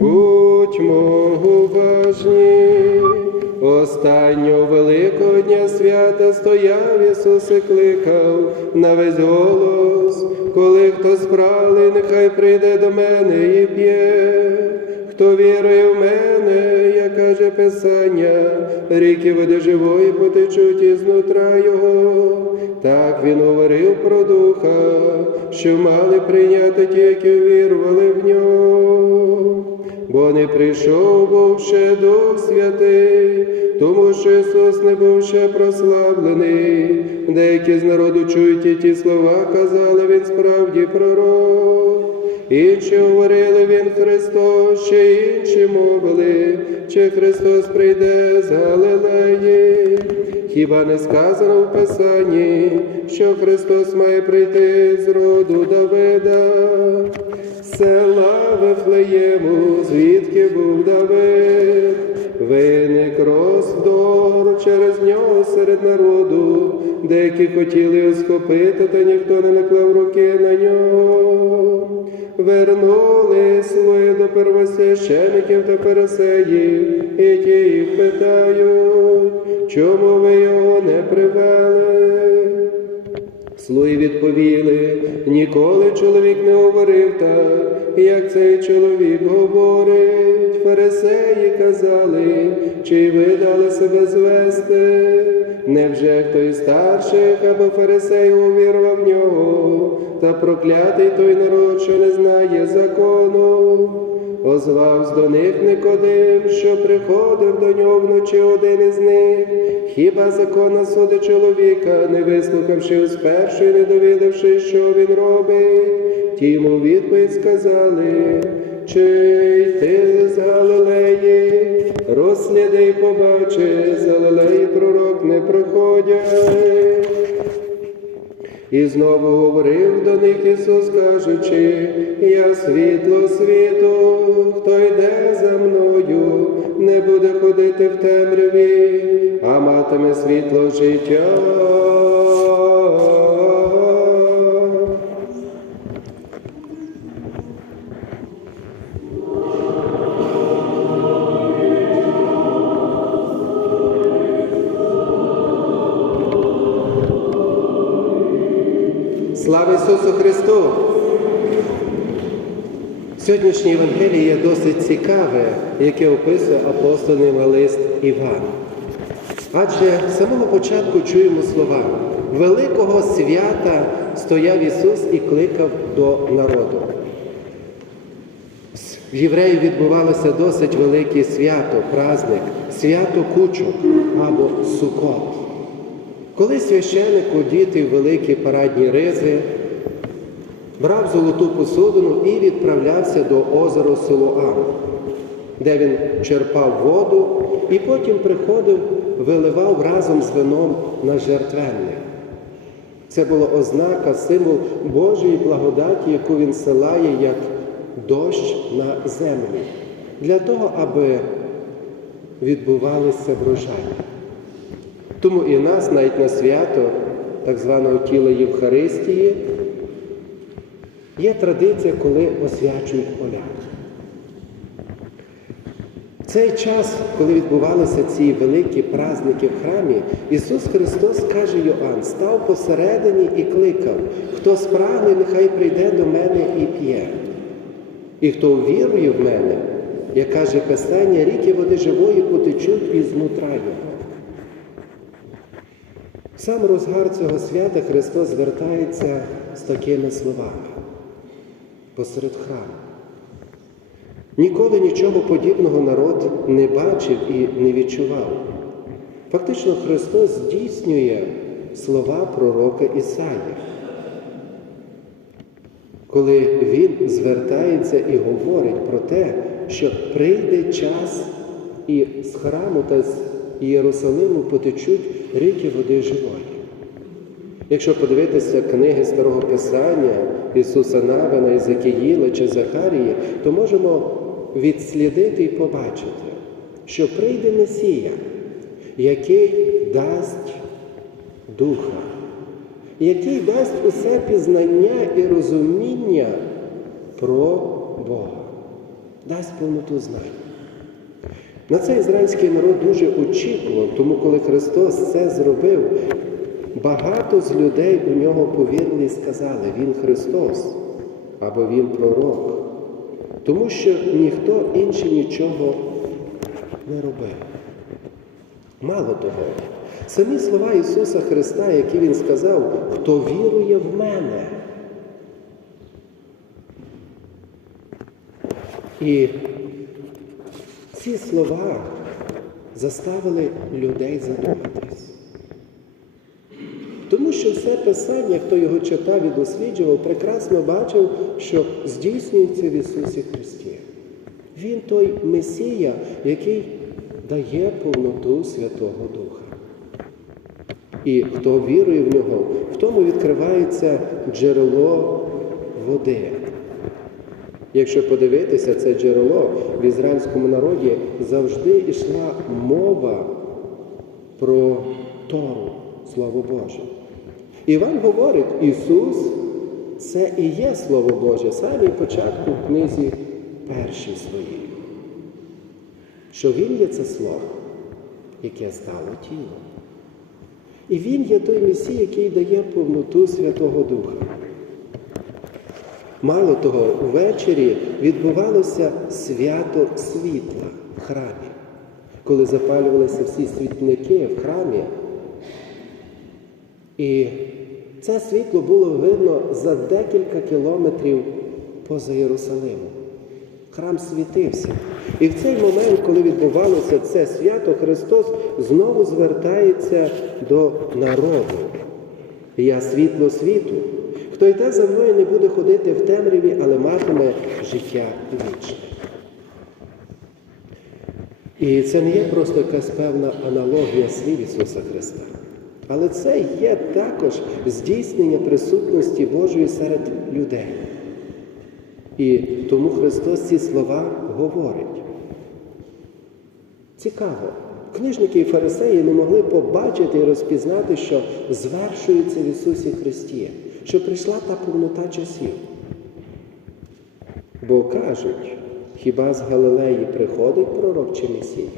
Будьмо уважні. Останнього великого дня свята стояв Ісус і кликав на весь голос, коли хто спрали, нехай прийде до мене і п'є. Хто вірує в мене, як каже Писання, ріки води живої потечуть із нутра Його. Так він говорив про духа, що мали прийняти ті, які вірували в нього. Бо не прийшов був ще Дух Святий, тому що Ісус не був ще прославлений. Деякі з народу чують і ті слова, казали він справді пророк. Інші говорили він Христос, ще інші мовили, чи Христос прийде з Галилеї. Хіба не сказано в Писанні, що Христос має прийти з роду Давида, села Вифлеєму, звідки був Давид, виник роздор через нього серед народу, деякі хотіли його схопити, та ніхто не наклав руки на нього. Вернули слуги до первосвящеників та пересеїв, і ті їх питають, чому ви його не привели? Слуги відповіли, ніколи чоловік не говорив так, як цей чоловік говорить. Фарисеї казали, чи ви дали себе звести? Невже хто старших або фарисеїв увірував в нього, та проклятий той народ, що не знає закону? Озвавсь до них Никодим, що приходив до нього вночі один із них. Хіба закон судить чоловіка, не вислухавши спершу і не довідавши, що він робить? Ті йому відповідь сказали, чи йти з Галилеї, розсліди й побачи, з Галилеї пророк не проходять. І знову говорив до них Ісус, кажучи, я світло світу, хто йде за мною, не буде ходити в темряві, а матиме світло життя. Слава Ісусу Христу! Сьогоднішнє Євангеліє є досить цікаве, яке описує апостольний лист Іван. Адже з самого початку чуємо слова Великого свята стояв Ісус і кликав до народу. В євреїв відбувалося досить велике свято, праздник, свято кучок або сукот. Коли священик одітий в великі парадні ризи, брав золоту посудину і відправлявся до озера Силоам, де він черпав воду і потім приходив, виливав разом з вином на жертвенник. Це була ознака, символ Божої благодаті, яку він силає як дощ на землю, для того, аби відбувалися врожаї. Тому і нас навіть на свято так званого тіла Євхаристії є традиція, коли освячують поля. Цей час, коли відбувалися ці великі праздники в храмі, Ісус Христос каже Йоанн, став посередині і кликав, хто спрагне, нехай прийде до мене і п'є. І хто вірує в мене, як каже Писання, ріки води живої потечуть із нутра Його. Сам розгар цього свята Христос звертається з такими словами посеред храму. Ніколи нічого подібного народ не бачив і не відчував. Фактично Христос здійснює слова пророка Ісаї, коли Він звертається і говорить про те, що прийде час і з храму та з Єрусалиму потечуть ріки води живої. Якщо подивитися книги Старого Писання Ісуса Навина, Ізекіїла чи Захарії, то можемо відслідити і побачити, що прийде Месія, який дасть духа, який дасть усе пізнання і розуміння про Бога. дасть повноту знань. На це ізраїльський народ дуже очікував, тому коли Христос це зробив, багато з людей у нього повірили і сказали, Він Христос або Він пророк. Тому що ніхто інший нічого не робив. Мало того, самі слова Ісуса Христа, які Він сказав, хто вірує в мене. І ці слова заставили людей задуматись. Писання, хто його читав і досліджував, прекрасно бачив, що здійснюється в Ісусі Христі. Він той Месія, який дає повноту Святого Духа. І хто вірує в нього, в тому відкривається джерело води. Якщо подивитися це джерело в ізраїльському народі завжди йшла мова про Тору, Слово Боже. Іван говорить, Ісус це і є Слово Боже, самі початку в книзі першій своїй. Що Він є це Слово, яке стало тілом. І Він є той Месій, який дає повноту Святого Духа. Мало того, ввечері відбувалося свято світла в храмі. Коли запалювалися всі світники в храмі, і це світло було видно за декілька кілометрів поза Єрусалимом. Храм світився. І в цей момент, коли відбувалося це свято, Христос знову звертається до народу. Я світло світу. Хто йде за мною, не буде ходити в темряві, але матиме життя вічне. І це не є просто якась певна аналогія слів Ісуса Христа. Але це є також здійснення присутності Божої серед людей. І тому Христос ці слова говорить. Цікаво. Книжники і фарисеї не могли побачити і розпізнати, що звершується в Ісусі Христі, що прийшла та повнота часів. Бо кажуть, хіба з Галилеї приходить пророк чи Месій?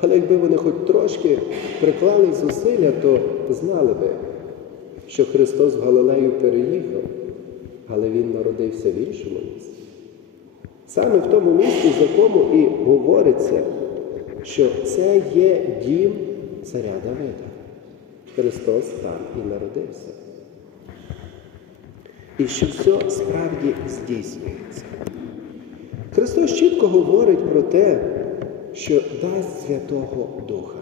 Але якби вони хоч трошки приклали зусилля, то знали би, що Христос в Галилею переїхав, але Він народився в іншому місці. Саме в тому місці, з якому і говориться, що це є дім царя Давида. Христос там і народився. І що все справді здійснюється. Христос чітко говорить про те, що дасть Святого Духа.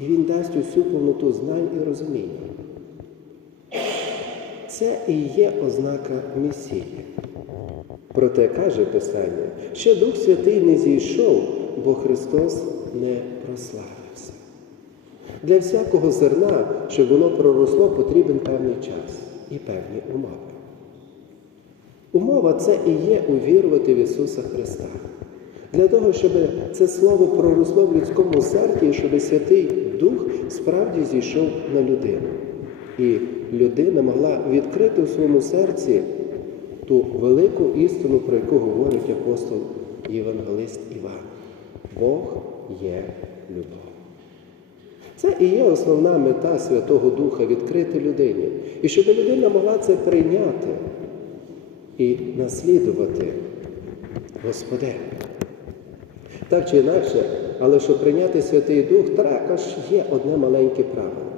І Він дасть усю повноту знань і розуміння. Це і є ознака Месії. Проте каже Писання, ще Дух Святий не зійшов, бо Христос не прославився. Для всякого зерна, щоб воно проросло, потрібен певний час і певні умови. Умова це і є увірувати в Ісуса Христа. Для того, щоб це слово проросло в людському серці, щоб Святий Дух справді зійшов на людину. І людина могла відкрити в своєму серці ту велику істину, про яку говорить апостол Євангелист Іван. Бог є любов. Це і є основна мета Святого Духа відкрити людині. І щоб людина могла це прийняти і наслідувати Господеві. Так чи інакше, але щоб прийняти Святий Дух, також є одне маленьке правило.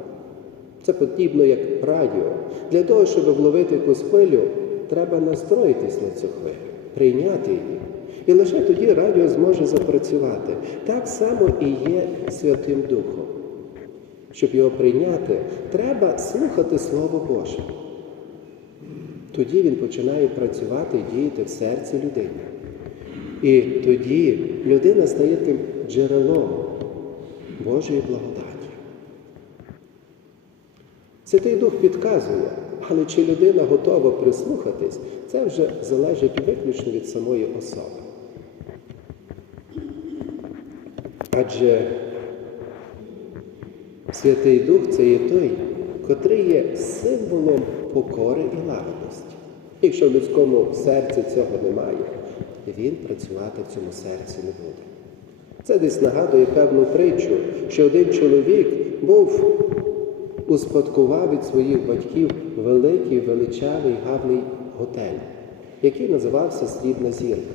Це подібно як радіо. Для того, щоб вловити якусь хвилю, треба настроїтись на цю хвилю, прийняти її. І лише тоді радіо зможе запрацювати. Так само і є Святим Духом. Щоб його прийняти, треба слухати Слово Боже. Тоді він починає працювати і діяти в серці людини. І тоді людина стає тим джерелом Божої благодаті. Святий Дух підказує, але чи людина готова прислухатись, це вже залежить виключно від самої особи. Адже Святий Дух це є той, котрий є символом покори і лагідності. Якщо в людському серці цього немає, він працювати в цьому серці не буде. Це десь нагадує певну притчу, що один чоловік був успадкував від своїх батьків великий, величавий, гарний готель, який називався Срібна зірка.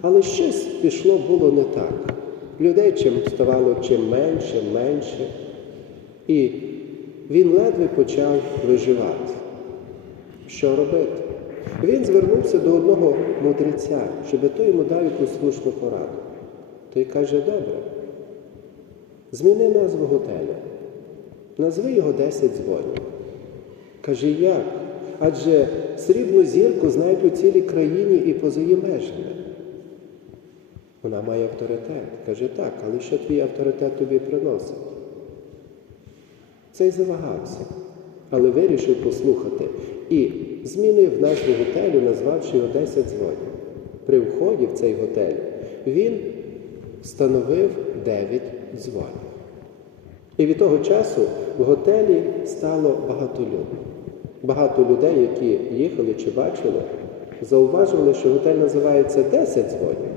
Але щось пішло було не так. Людей чим ставало чим менше, менше. І він ледве почав виживати. Що робити? Він звернувся до одного мудреця, щоб той йому дав якусь слушну пораду. Той каже, добре, зміни назву готелю. Назви його 10 дзвонів. Каже, як? Адже срібну зірку знають у цілій країні і поза її межами. Вона має авторитет. Каже, так, але що твій авторитет тобі приносить? Цей завагався, але вирішив послухати і змінив назву готелю, назвавши його 10 дзвонів. При вході в цей готель він встановив 9 дзвонів. І від того часу в готелі стало багато людей. Багато людей, які їхали чи бачили, зауважували, що готель називається 10 дзвонів,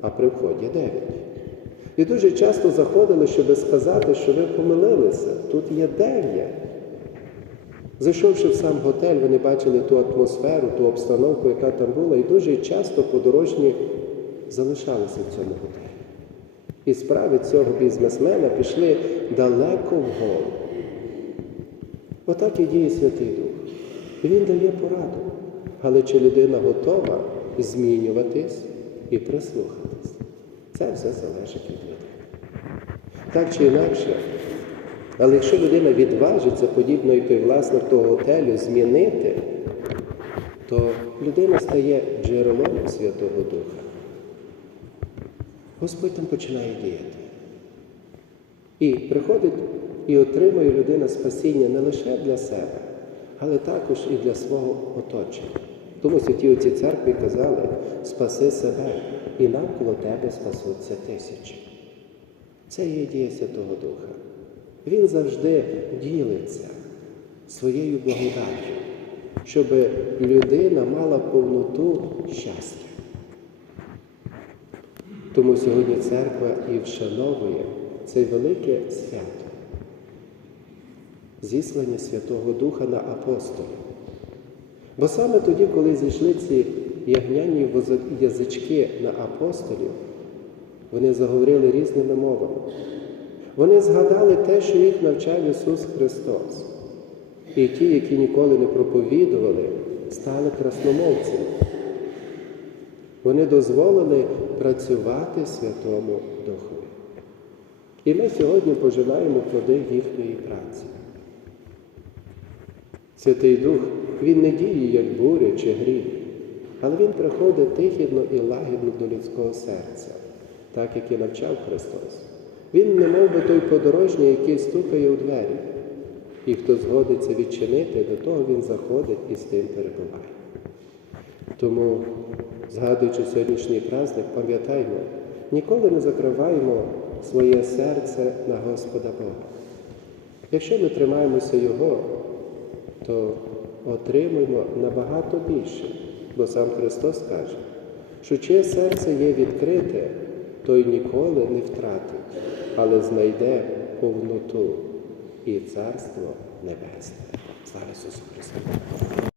а при вході 9. І дуже часто заходили, щоб сказати, що ви помилилися, тут є 9. Зайшовши в сам готель, вони бачили ту атмосферу, ту обстановку, яка там була, і дуже часто подорожні залишалися в цьому готелі. І справи цього бізнесмена пішли далеко вгору. Отак і діє Святий Дух. Він дає пораду. Але чи людина готова змінюватись і прислухатись? Це все залежить від людини. Так чи інакше, але якщо людина відважиться, подібно і власник того готелю, змінити, то людина стає джерелом Святого Духа. Господь там починає діяти. І приходить і отримує людина спасіння не лише для себе, але також і для свого оточення. Тому святі оці церкві казали, спаси себе, і навколо тебе спасуться тисячі. Це є дія Святого Духа. Він завжди ділиться своєю благодаттю, щоб людина мала повноту щастя. Тому сьогодні церква і вшановує це велике свято, зіслання Святого Духа на апостолів. Бо саме тоді, коли зійшли ці ягняні язички на апостолів, вони заговорили різними мовами. Вони згадали те, що їх навчав Ісус Христос. І ті, які ніколи не проповідували, стали красномовцями. Вони дозволили працювати Святому Духові. І ми сьогодні пожинаємо плоди їхньої праці. Святий Дух, Він не діє, як буря чи грім, але Він приходить тихідно і лагідно до людського серця, так як і навчав Христос. Він не мов би той подорожній, який стукає у двері. І хто згодиться відчинити, до того він заходить і з тим перебуває. Тому, згадуючи сьогоднішній праздник, пам'ятаймо, ніколи не закриваємо своє серце на Господа Бога. Якщо ми тримаємося Його, то отримуємо набагато більше, бо сам Христос каже, що чиє серце є відкрите, той ніколи не втратить, але знайде повноту і Царство Небесне. Слава Ісусу Христу!